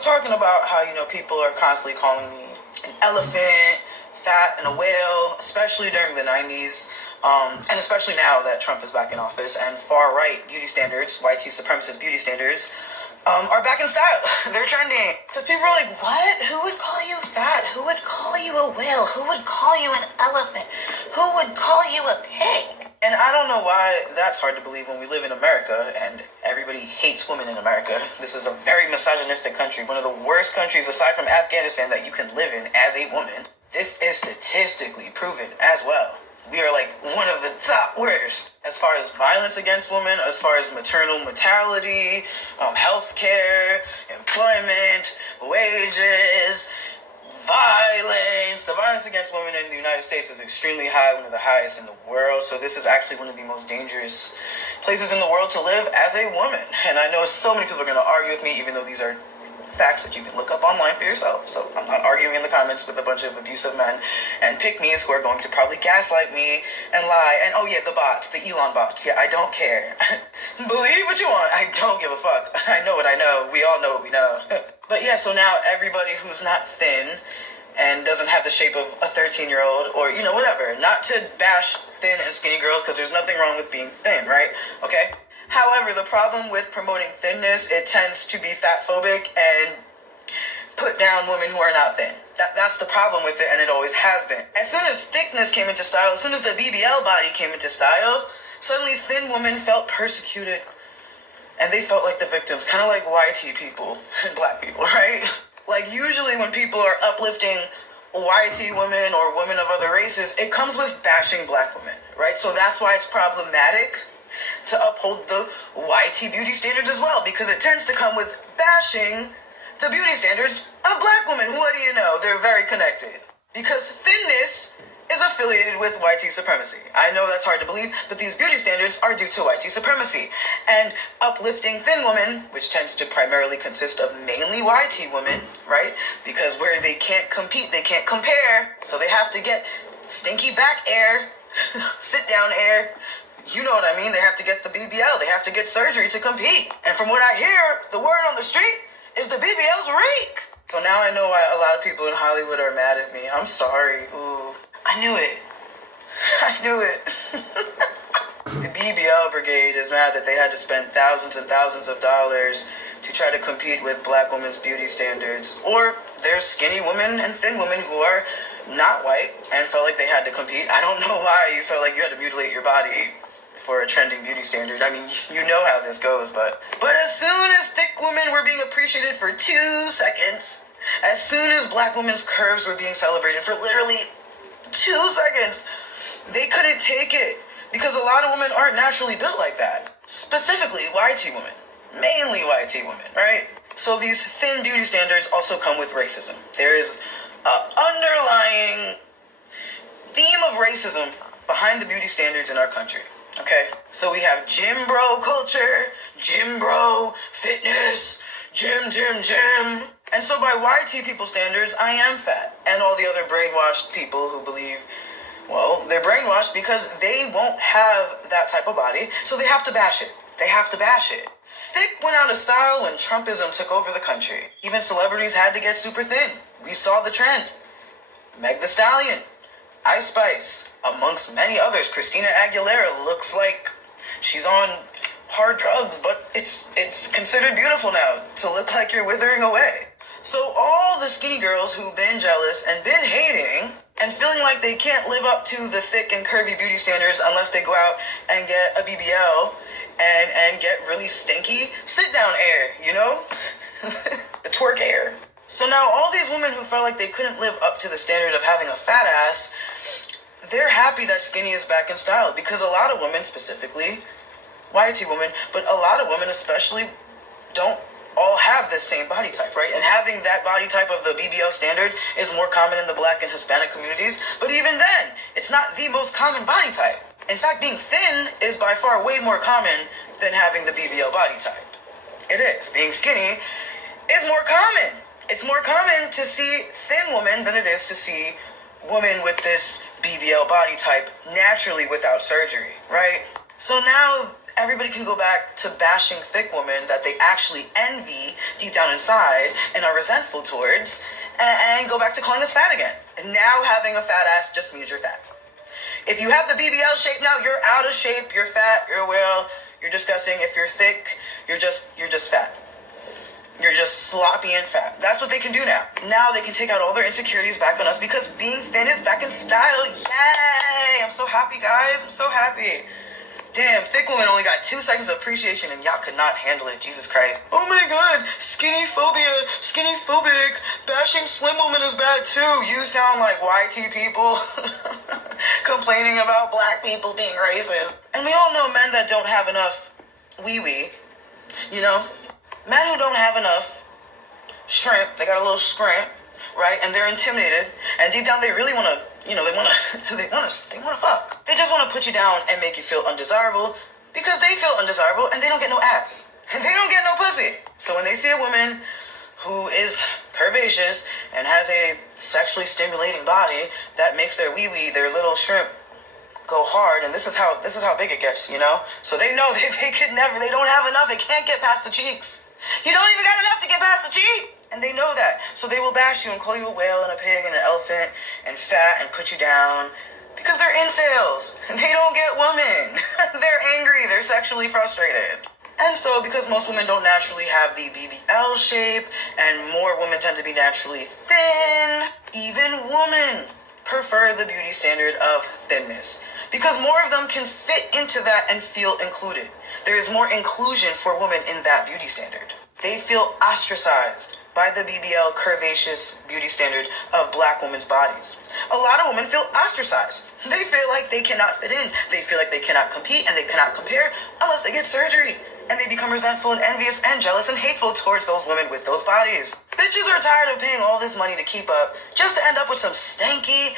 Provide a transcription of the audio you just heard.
was talking about how, people are constantly calling me an elephant, fat, and a whale, especially during the 90s. And especially now that Trump is back in office and far-right beauty standards, white supremacist beauty standards, are back in style. They're trending. Because people are like, what? Who would call you fat? Who would call you a whale? Who would call you an elephant? Who would call you a pig? And I don't know why that's hard to believe when we live in America and everybody hates women in America. This is a very misogynistic country, one of the worst countries aside from Afghanistan that you can live in as a woman. This is statistically proven as well. We are like one of the top worst as far as violence against women, as far as maternal mortality, healthcare, employment, wages, violence. The violence against women in the United States is extremely high, one of the highest in the world. So this is actually one of the most dangerous places in the world to live as a woman. And I know so many people are going to argue with me, even though these are facts that you can look up online for yourself. So I'm not arguing in the comments with a bunch of abusive men and pick-me's who are going to probably gaslight me and lie. And oh yeah, the bots, the Elon bots. Yeah, I don't care. Believe what you want. I don't give a fuck. I know what I know. We all know what we know. But yeah, so now everybody who's not thin and doesn't have the shape of a 13-year-old or, whatever. Not to bash thin and skinny girls, because there's nothing wrong with being thin, right? Okay? However, the problem with promoting thinness, it tends to be fat-phobic and put down women who are not thin. That's the problem with it, and it always has been. As soon as thickness came into style, as soon as the BBL body came into style, suddenly thin women felt persecuted. And they felt like the victims, kind of like YT people and black people, right? Like usually when people are uplifting YT women or women of other races, it comes with bashing black women, right? So that's why it's problematic to uphold the YT beauty standards as well, because it tends to come with bashing the beauty standards of black women. What do you know? They're very connected. Because thinness is affiliated with YT supremacy. I know that's hard to believe, but these beauty standards are due to YT supremacy. And uplifting thin women, which tends to primarily consist of mainly YT women, right? Because where they can't compete, they can't compare. So they have to get stinky back air, sit down air. You know what I mean? They have to get the BBL. They have to get surgery to compete. And from what I hear, the word on the street is the BBL's rake. So now I know why a lot of people in Hollywood are mad at me. I'm sorry. Ooh, I knew it. I knew it. The BBL brigade is mad that they had to spend thousands and thousands of dollars to try to compete with black women's beauty standards. Or there's skinny women and thin women who are not white and felt like they had to compete. I don't know why you felt like you had to mutilate your body for a trending beauty standard. I mean, you know how this goes, but as soon as thick women were being appreciated for 2 seconds, as soon as black women's curves were being celebrated for literally 2 seconds, they couldn't take it, because a lot of women aren't naturally built like that. Specifically, YT women. Mainly YT women, right? So these thin beauty standards also come with racism. There is an underlying theme of racism behind the beauty standards in our country. Okay, so we have gym bro culture, gym bro fitness, gym. And so by YT people standards, I am fat. And all the other brainwashed people who believe, well, they're brainwashed because they won't have that type of body, so they have to bash it. They have to bash it. Thick went out of style when Trumpism took over the country. Even celebrities had to get super thin. We saw the trend. Meg Thee Stallion, Ice Spice, amongst many others. Christina Aguilera looks like she's on hard drugs, but it's considered beautiful now to look like you're withering away. So all the skinny girls who've been jealous and been hating and feeling like they can't live up to the thick and curvy beauty standards unless they go out and get a BBL and get really stinky sit-down air, the twerk air. So now all these women who felt like they couldn't live up to the standard of having a fat ass, they're happy that skinny is back in style, because a lot of women, specifically YT women, but a lot of women especially, don't all have the same body type, right? And having that body type of the BBL standard is more common in the black and Hispanic communities, but even then, it's not the most common body type. In fact, being thin is by far way more common than having the BBL body type. It is. Being skinny is more common. It's more common to see thin women than it is to see women with this BBL body type naturally without surgery, right? So now everybody can go back to bashing thick women that they actually envy deep down inside and are resentful towards, and go back to calling us fat again. And now having a fat ass just means you're fat. If you have the BBL shape now, you're out of shape, you're fat, you're a whale, you're disgusting. If you're thick, you're just fat. You're just sloppy and fat. That's what they can do now. Now they can take out all their insecurities back on us because being thin is back in style. Yay! I'm so happy, guys. I'm so happy. Damn, thick women only got 2 seconds of appreciation and y'all could not handle it. Jesus Christ. Oh my god, skinny phobia, skinny phobic. Bashing slim women is bad too. You sound like YT people complaining about black people being racist. And we all know men that don't have enough wee-wee, you know? Men who don't have enough shrimp, they got a little scrimp, right? And they're intimidated. And deep down they really want to, they want to fuck. They just want to put you down and make you feel undesirable because they feel undesirable and they don't get no ass. And they don't get no pussy. So when they see a woman who is curvaceous and has a sexually stimulating body that makes their wee-wee, their little shrimp, go hard, and this is how big it gets, So they know they don't have enough, it can't get past the cheeks. You don't even got enough to get past the cheek. And they know that. So they will bash you and call you a whale and a pig and an elephant and fat and put you down because they're incels. And they don't get women. They're angry. They're sexually frustrated. And so because most women don't naturally have the BBL shape and more women tend to be naturally thin, even women prefer the beauty standard of thinness because more of them can fit into that and feel included. There is more inclusion for women in that beauty standard. They feel ostracized by the BBL curvaceous beauty standard of black women's bodies. A lot of women feel ostracized. They feel like they cannot fit in. They feel like they cannot compete and they cannot compare unless they get surgery. And they become resentful and envious and jealous and hateful towards those women with those bodies. Bitches are tired of paying all this money to keep up just to end up with some stanky,